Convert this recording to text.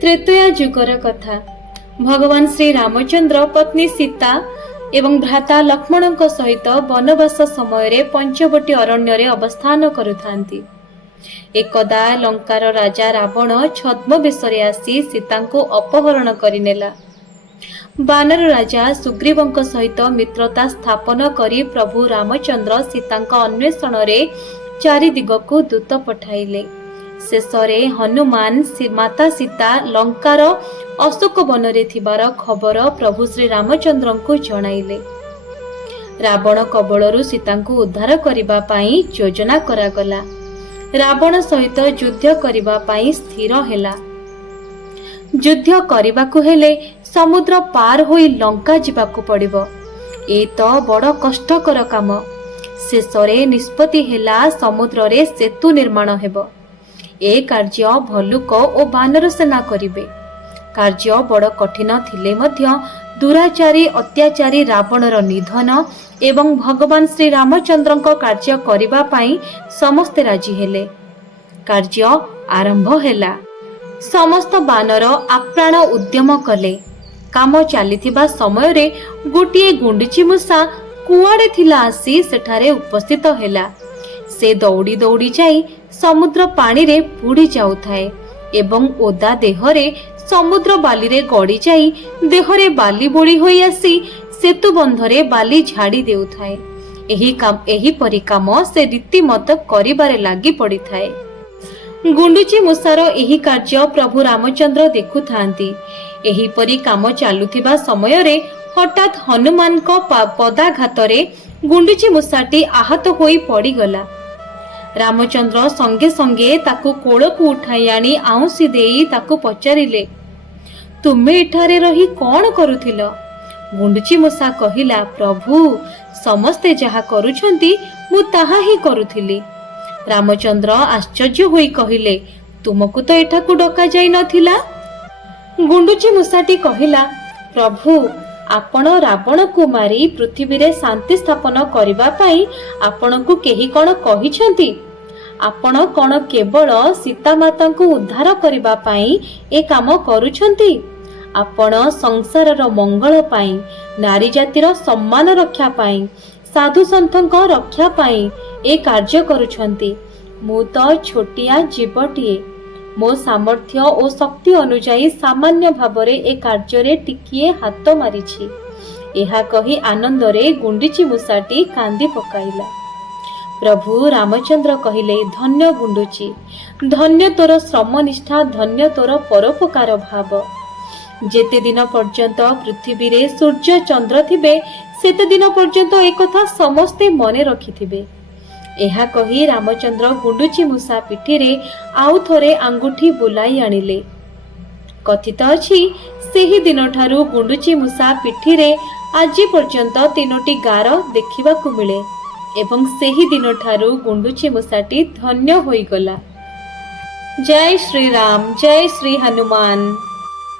त्रेतया जुगर कथा। भगवान श्री रामचंद्र पत्नी सीता एवं भ्राता लक्ष्मण सहित वनवास समय पंचवटी अरण्य अवस्थान करुथांती। एकदा लंकार राजा रावण छद्म बेशरे आसी सीता को अपहरण करिनेला। बानर राजा सुग्रीवंक सहित मित्रता स्थापन करी प्रभु रामचंद्र सीता अन्वेषण रे चारि दिग को दूत पठाइले। शेषरे हनुमान माता सीता लंकार अशोक वन रे थिबार खबर प्रभु श्री रामचंद्र को जणाइले। रावण कबलरू सीता को उद्धार करिबा पाई योजना करागला। रावण सहित युद्ध करिबा पाई स्थिर हेला। युद्ध करिबाकु हेले समुद्र पार होई लंका जिबाकु पड़िबो। ए तो बड़ कष्टकर काम। शेषरे निष्पत्ति हेला समुद्र रे सेतु निर्माण हेबो। ए कार्य भल्लुक और बानर सेना करिबे। कार्य बड़ कठिन थिले मध्य दुराचारी अत्याचारी रावणर निधन एवं भगवान श्री रामचंद्र कार्य करिबा पाई समस्ते राजी हेले। कार्य आरंभ हेला। समस्त बानर आप्राण उद्यम कले। काम चलीथिबा समय रे गोटिए गुंडीची मूषा कुआडे थिला आसी सेठारे उपस्थित हेला। से दौड़ी दौड़ी जाई समुद्र पानी रे बुड़ी जाउथाए एवं ओदा देहरे समुद्र बाली रे गड़ी जाई देहरे बाली बोड़ी होई आसी सेतु बंधरे बाली झाड़ी देउथाए। एही परी काम से रीतिमत करिबारे लागी पड़ी थाए। गुंडुची मूषार एही कार्य प्रभु रामचंद्र देखु थांती। एही परी काम चालुथिबा समय रे हठात हनुमान को पदाघात रे गुंडुची मूषाटी आहत होई पड़ी गला। रामचंद्र संगे संगे ताकू कोल को उठाई आनी आउसी देई ताकू पचारिले, तुमे एठारे रही कौन करुथिल? गुंडुची मूषा कहिला, प्रभु समस्ते जहा करुछंती मु ताहा ही करुथिली। रामचंद्र आश्चर्य होई कहिले, तुमको तो एठाकू डका जाई नथिला? गुंडुची मूषाटी कहिला, प्रभु आपण रावण को मारी पृथ्वी रे शांति स्थापन करिबा पाई आपण को केही कोन कहिछंती? आपण कोन केवल सीता माता को उद्धार करिबा पाई ए काम करूछंती? आपण संसारर मंगल पाई, नारी जातिर सम्मान रक्षा पाई, साधु संतों रक्षा पाई ए कार्य करूछंती। मु तो छोटिया जीवटिए, मो सामर्थ्य और शक्ति अनुजाई सामान्य भावरे ए कार्य रे टिकिए हाथ मारिछि। एहा कही आनंद रे गुंडीची मूषाटी कांदी पकाइला। प्रभु रामचंद्र कहिले, धन्य गुंडुची, धन्य तोर श्रमनिष्ठा, धन्य तोर परोपकार भाव। जेते दिन पर्यंत पृथ्वी रे सूर्य चंद्र थिबे सेते दिन पर्यंत एक कथा समस्ते मने रखिथिबे। एहा कही रामचंद्र गुंडुची मूषा पिठी रे आउ थोरे आंगुठी बुलाई आनिले। कथित अछि सेही दिन ठारू गुंडुची मूषा पिठी रे आजि पर्यंत 3टी गार देखिबाकू मिले एवं सेही दिन ठारू गुंडुची मूषाटी धन्य होई गला। जय श्री राम, जय श्री हनुमान।